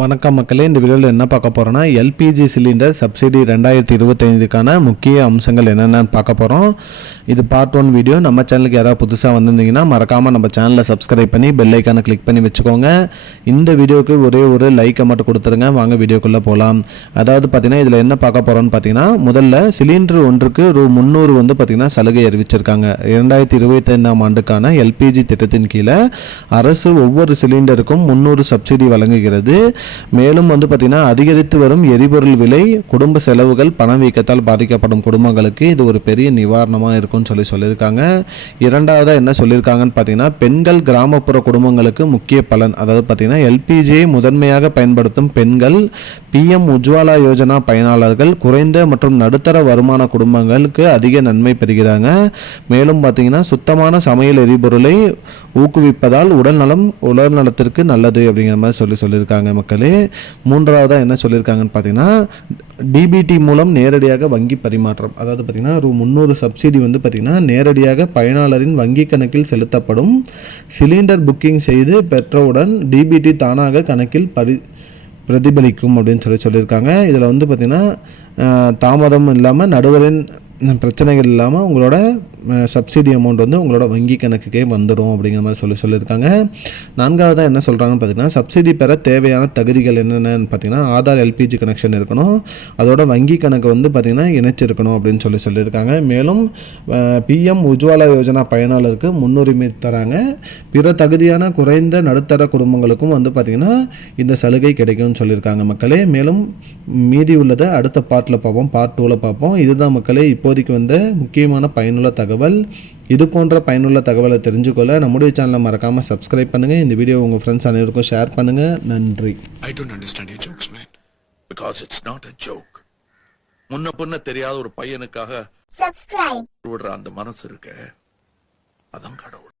வணக்கம் மக்களே, இந்த வீடியோவில் என்ன பார்க்க போகிறோன்னா எல்பிஜி சிலிண்டர் சப்சிடி 2025க்கான முக்கிய அம்சங்கள் என்னென்னு பார்க்க போகிறோம். இது பார்ட் 1 வீடியோ. நம்ம சேனலுக்கு யாராவது புதுசாக வந்திருந்தீங்கன்னா மறக்காமல் நம்ம சேனலை சப்ஸ்கிரைப் பண்ணி பெல் ஐக்கானை கிளிக் பண்ணி வச்சுக்கோங்க. இந்த வீடியோவுக்கு ஒரே ஒரு லைக்கை மட்டும் கொடுத்துருங்க. வாங்க வீடியோக்குள்ளே போகலாம். அதாவது பார்த்தீங்கன்னா இதில் என்ன பார்க்க போகிறோன்னு பார்த்தீங்கன்னா, முதல்ல சிலிண்டர் ஒன்றுக்கு ரூ. 300 பார்த்தீங்கன்னா சலுகை அறிவிச்சிருக்காங்க. 2025ஆம் ஆண்டுக்கான எல்பிஜி திட்டத்தின் கீழே அரசு ஒவ்வொரு சிலிண்டருக்கும் 300 சப்சிடி வழங்குகிறது. மேலும் பார்த்தீங்கன்னா அதிகரித்து வரும் எரிபொருள் விலை, குடும்ப செலவுகள், பணவீக்கத்தால் பாதிக்கப்படும் குடும்பங்களுக்கு இது ஒரு பெரிய நிவாரணமாக இருக்கும்னு சொல்லியிருக்காங்க. இரண்டாவதாக என்ன சொல்லியிருக்காங்கன்னு பார்த்தீங்கன்னா, பெண்கள் கிராமப்புற குடும்பங்களுக்கு முக்கிய பலன். அதாவது பார்த்தீங்கன்னா எல்பிஜியை முதன்மையாக பயன்படுத்தும் பெண்கள், பிஎம் உஜ்வாலா யோஜனா பயனாளர்கள், குறைந்த மற்றும் நடுத்தர வருமான குடும்பங்களுக்கு அதிக நன்மை பெறுகிறாங்க. மேலும் பார்த்தீங்கன்னா சுத்தமான சமையல் எரிபொருளை ஊக்குவிப்பதால் உடல் நலத்திற்கு நல்லது அப்படிங்கிற மாதிரி சொல்லியிருக்காங்க மக்களே. மூன்றாவதாக என்ன சொல்லியிருக்காங்கன்னு பார்த்தீங்கன்னா, டிபிடி மூலம் நேரடியாக வங்கி பரிமாற்றம். அதாவது பார்த்தீங்கன்னா ரூ. 300 சப்சிடி பார்த்தீங்கன்னா நேரடியாக பயனாளரின் வங்கி கணக்கில் செலுத்தப்படும். சிலிண்டர் புக்கிங் செய்து பெற்றவுடன் டிபிடி தானாக கணக்கில் பிரதிபலிக்கும் அப்படின்னு சொல்லியிருக்காங்க. இதில் பார்த்தீங்கன்னா தாமதம் இல்லாமல், நடுவரின் பிரச்சனைகள் இல்லாமல் உங்களோட சப்சிடி அமௌண்ட் உங்களோட வங்கி கணக்குக்கே வந்துடும் அப்படிங்கிற மாதிரி சொல்லியிருக்காங்க. நான்காவதாக என்ன சொல்கிறாங்கன்னு பார்த்தீங்கன்னா, சப்சிடி பெற தேவையான தகுதிகள் என்னென்னு பார்த்தீங்கன்னா, ஆதார் எல்பிஜி கனெக்ஷன் இருக்கணும், அதோட வங்கி கணக்கு பார்த்தீங்கன்னா இணைச்சிருக்கணும் அப்படின்னு சொல்லியிருக்காங்க. மேலும் பிஎம் உஜ்வாலா யோஜனா பயனாளருக்கு முன்னுரிமை தராங்க. பிற தகுதியான குறைந்த நடுத்தர குடும்பங்களுக்கும் பார்த்தீங்கன்னா இந்த சலுகை கிடைக்கும்னு சொல்லியிருக்காங்க மக்களே. மேலும் மீதி உள்ளதை அடுத்த பார்ட்டில் பார்ப்போம், பார்ட் 2ல் பார்ப்போம். இதுதான் மக்களே இப்போதைக்கு முக்கியமான பயனுள்ள தகவல். இது போன்ற பயனுள்ள தகவலை தெரிஞ்சுக்கொள்ள நம்முடைய சேனலை மறக்காம சப்ஸ்கிரைப் பண்ணுங்க. இந்த வீடியோ உங்க ஃப்ரெண்ட்ஸ் அனைவருக்கும் ஷேர் பண்ணுங்க. நன்றி. I don't understand your jokes, man. Because it's not a joke. முன்ன பின்ன தெரியாத ஒரு பையனுக்காக சப்ஸ்கிரைப் விடுற அந்த மனசு இருக்க, அதான் கடவுள்.